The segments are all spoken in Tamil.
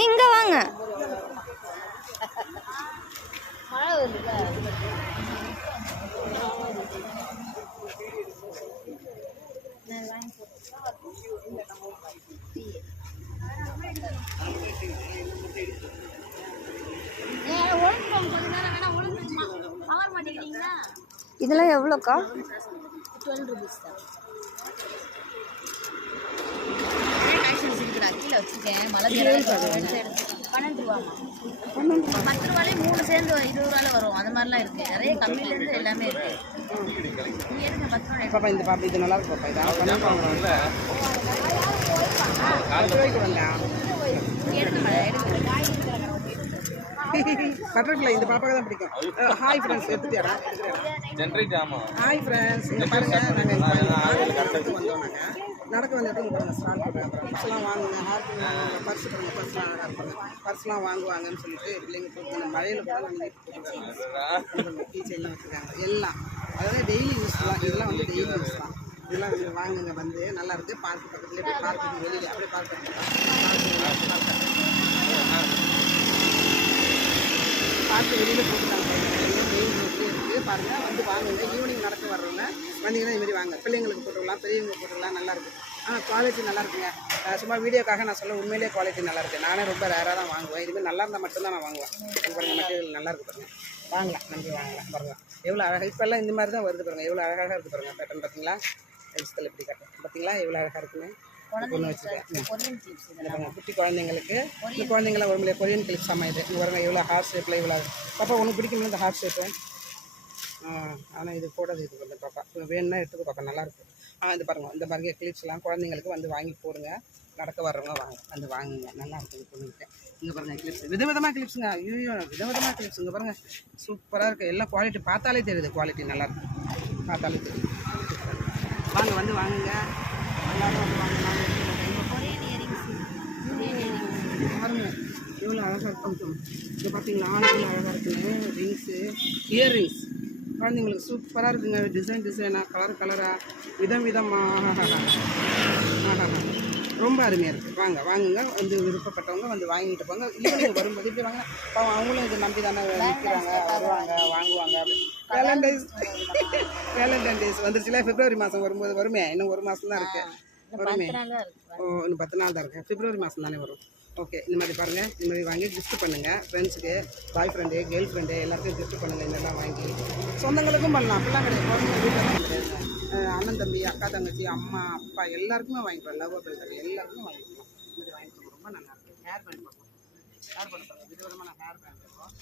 இங்க வாங்க. ஏன் மாட்டேங்கிறீங்களா இதெல்லாம் எவ்வளோக்கா? டுவெல் ருபீஸ் தான். கீழே வச்சுருக்கேன் மலை பன்னெண்டு ரூபாமா பத்து ரூபாலே மூணு சேர்ந்து இருபது ரூபால வரும். அந்த மாதிரிலாம் இருக்கு. நிறைய கம்மியில இருந்து எல்லாமே இருக்கு. பாப்பா இந்த பாப்பா இது நல்லா இருக்கு பாப்பா பட்டர்ஃப்ளை இந்த பாப்பாக்கு தான் பிடிக்கும். ஹாய் ஃப்ரெண்ட்ஸ் எடுத்துட்டியாடா? ஜென்ரிக் ஆமா ஹாய் ஃப்ரெண்ட்ஸ் இங்கே பாருங்க நாங்கள் நடக்க வந்தோம் நாங்கள் நடக்க வந்த இடத்துல பாருங்க ஸ்டார்ட் பண்ணுறேன் பர்ஸ்லாம் வாங்குங்க ஹார்ட் பர்ஸ் பாருங்க பர்ஸ்லாம் அழகாக இருப்பாங்க பர்ஸ்லாம் வாங்குவாங்கன்னு சொல்லிட்டு பிள்ளைங்க இந்த மழையில் கூட நாங்கள் கீச்சைலாம் வச்சுருக்காங்க. எல்லாம். அதாவது டெய்லி யூஸ் தான் இதெல்லாம் வந்து டெய்லி யூஸ் தான். இதெல்லாம் நீங்க வாங்குங்க வந்து. நல்லா இருக்கு. பார்க் பக்கத்துலேயே போய் பார்க்கு வெளியில் அப்படியே பார்க் பார்த்து வெளியில் போட்டுட்டாங்க. இருக்குது பாருங்கள் வந்து வாங்குங்க. ஈவினிங் நடக்க வர்றவங்க வந்தீங்கன்னா இதுமாரி வாங்க. பிள்ளைங்களுக்கு போட்டுக்கலாம் பெரியவங்க போட்டுக்கலாம் நல்லாயிருக்கு ஆனால் குவாலிட்டி நல்லா இருக்குங்க. சும்மா வீடியோக்காக நான் சொல்ல உண்மையிலேயே குவாலிட்டி நல்லாயிருக்கு நானே ரொம்ப ரேராக தான் வாங்குவேன். இதுமாதிரி நல்லா இருந்தால் மட்டும்தான் நான் வாங்குவேன். இது மெட்டீரியல் நல்லா பாருங்கள் வாங்கலாம் நம்பி வாங்கலாம் பாருங்க. எவ்வளோ அழகாக இப்போல்லாம் இந்த மாதிரி தான் வருது பாருங்கள் எவ்வளோ அழகாக இருக்குது பாருங்கள் பேட்டன் பார்த்தீங்களா? எக்ஸ்தில் இப்படி கட்டேன் பார்த்தீங்களா? எவ்வளோ அழகாக இருக்குன்னு. பொண்ணு வச்சுருக்கேன். குட்டி குழந்தைங்களுக்கு. இந்த குழந்தைங்கள ஒரு முடியல கொரியன் கிளிப்ஸ் அம்மா இது. இங்கே பாருங்க எவ்வளோ ஹார்ட் ஷேப்பில் இவ்வளோ பாப்பா உனக்கு பிடிக்குமா இந்த ஹார்ட் ஷேப்பு ஆனால் இது போடாது இது கொஞ்சம் பாப்பா. வேணும்னா எடுத்துக்கோ பாப்பா நல்லாயிருக்கும் ஆ இது பாருங்க இந்த பாருங்க கிளிப்ஸ்லாம் குழந்தைங்களுக்கு வந்து வாங்கி போடுங்க. நடக்க வர்றவங்க வாங்க வந்து வாங்குங்க. நல்லா இருக்குது பொண்ணுக்கு இங்கே பாருங்க கிளிப்ஸ் விதவிதமாக கிளிப்ஸுங்க ஐயோ விதவிதமாக கிளிப்ஸ் இங்கே பாருங்க சூப்பராக இருக்குது எல்லாம் குவாலிட்டி பார்த்தாலே தெரியுது குவாலிட்டி நல்லா இருக்கு. பார்த்தாலே தெரியுது. வாங்க வந்து வாங்குங்க. எல்லாரும் வந்து வாங்கலாம் கொரியன் இயரிங்ஸ் கொரியன் இயரிங்ஸ் பாருங்க எவ்வளோ அழகாக இருக்கும் இது பார்த்தீங்களா எவ்வளோ அழகாக இருக்குங்க ரிங்ஸு இயர்ரிங்ஸ் குழந்தைங்களுக்கு சூப்பராக இருக்குங்க டிசைன் டிசைனாக கலர் கலராக விதம் விதமாக ரொம்ப அருமையாக இருக்குது வாங்க வாங்குங்க வந்து விருப்பப்பட்டவங்க வந்து வாங்கிட்டு போங்க ஈவினிங் வரும்போது இப்படி வாங்க அவங்களும் இதை நம்பி தானே நிற்கிறாங்க வருவாங்க வாங்குவாங்க வேலண்டைன்ஸ் வேலண்டைன் டேஸ் வந்துருச்சுல பிப்ரவரி மாதம் வரும்போது வருமே இன்னும் ஒரு மாதம் தான் இருக்குது ஓ இன்னும் பத்து நாள் தான் இருக்கு. பிப்ரவரி மாதம் தானே வரும். ஓகே இந்த மாதிரி பாருங்கள் இந்த மாதிரி வாங்கி கிஃப்ட் பண்ணுங்கள் ஃப்ரெண்ட்ஸுக்கு பாய் ஃப்ரெண்டு கேர்ள் ஃப்ரெண்டு எல்லாருக்கும் கிஃப்ட் பண்ணுங்கள் இதெல்லாம் வாங்கி. சொந்தங்களுக்கும் பண்ணலாம். அப்படிலாம் கிடையாது. அண்ணன் தம்பி அக்கா தங்கச்சி அம்மா அப்பா எல்லாருக்குமே வாங்கிக்கலாம் லவ் பேர் எல்லாருக்குமே வாங்கிக்கலாம் இந்த மாதிரி வாங்கிக்கலாம் ரொம்ப நல்லா ஹேர் பேண்ட் பார்ப்போம் ஹேர் பேண்ட் பார்ப்போம் விதவிதமான ஹேர் பேண்ட் இருக்கும்.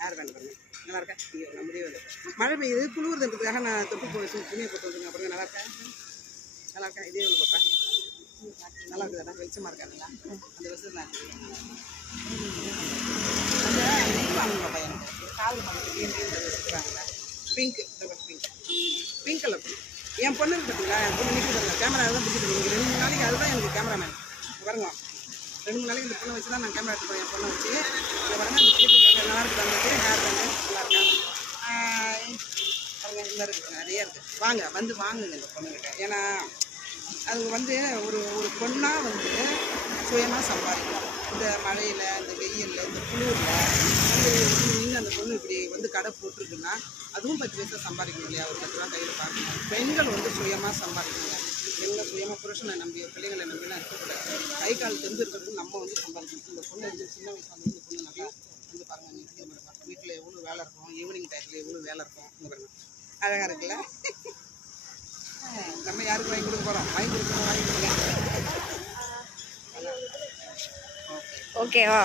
ஹேர் பேண்ட் பாருங்க. நல்லா இருக்கா? ஐயோ நம்மளே வந்து. மழை பெய்யுது குளிர்துன்றதுக்காக நான் தொட்டு போய் துணியை போட்டு வந்துங்க அப்புறம் நல்லா இருக்கா? நல்லா இருக்கா? இதே ஒரு பாப்பா. நல்லா இருக்குதாடா வெளிச்சமாக இருக்காங்களா அந்த வருஷம் தான். வாங்கணும் கால் பண்ணுறதுக்கு என் பிங்க் பிங்க் பிங்க் கலர் என் பொண்ணு இருக்கு பார்த்தீங்களா என் பொண்ணு நிற்கிறாங்க கேமரா தான் பிடிச்சிட்டு ரெண்டு நாளைக்கு அதுதான் எனக்கு கேமராமேன் பாருங்க. ரெண்டு மூணு நாளைக்கு இந்த பொண்ணை வச்சு தான் நான் கேமரா எடுத்து போய் என் பொண்ணை வச்சு. இதை பாருங்கள் அந்த கிளிப்பு நல்லா இருக்குது அந்த ஹேர் பேண்டு நல்லா இருக்கா? பாருங்க இந்த இருக்குது நிறைய இருக்குது வாங்க வந்து வாங்குங்க இந்த பொண்ணுக்கிட்ட ஏன்னா அது வந்து ஒரு ஒரு பொண்ணாக வந்து சுயமாக சம்பாதிக்கணும் இந்த மழையில் இந்த வெயிலில் இந்த குளிரில் வந்து நின்று அந்த பொண்ணு இப்படி வந்து கடை போட்டிருக்குன்னா அதுவும் பத்து பைசா சம்பாதிக்கணும் இல்லையா? ஒரு பத்து ரூபா கையில் பார்க்கணும் பெண்கள் வந்து சுயமாக சம்பாதிக்கணும். பெண்கள் சுயமாக புருஷனை நம்பி பிள்ளைங்களை நம்பிலாம் இருக்கக்கூடாது. கை கால் தெரிஞ்சு இருக்கிறது நம்ம வந்து சம்பாதிக்கணும். இந்த பொண்ணு வந்து சின்ன வயசுல வந்து இந்த பொண்ணு நல்லா வந்து பாருங்க நிற்க மாட்டேன் வீட்டில் எவ்வளோ வேலை இருக்கும்? ஈவினிங் டயத்தில் எவ்வளோ வேலை இருக்கும்? இங்கே பாருங்க. அழகாக இருக்குல்ல? நம்ம யாருக்கு வாங்கி கொடுக்க போகிறோம் வாங்கி கொடுக்கணும் வாங்கி கொடுங்க ஓகேவா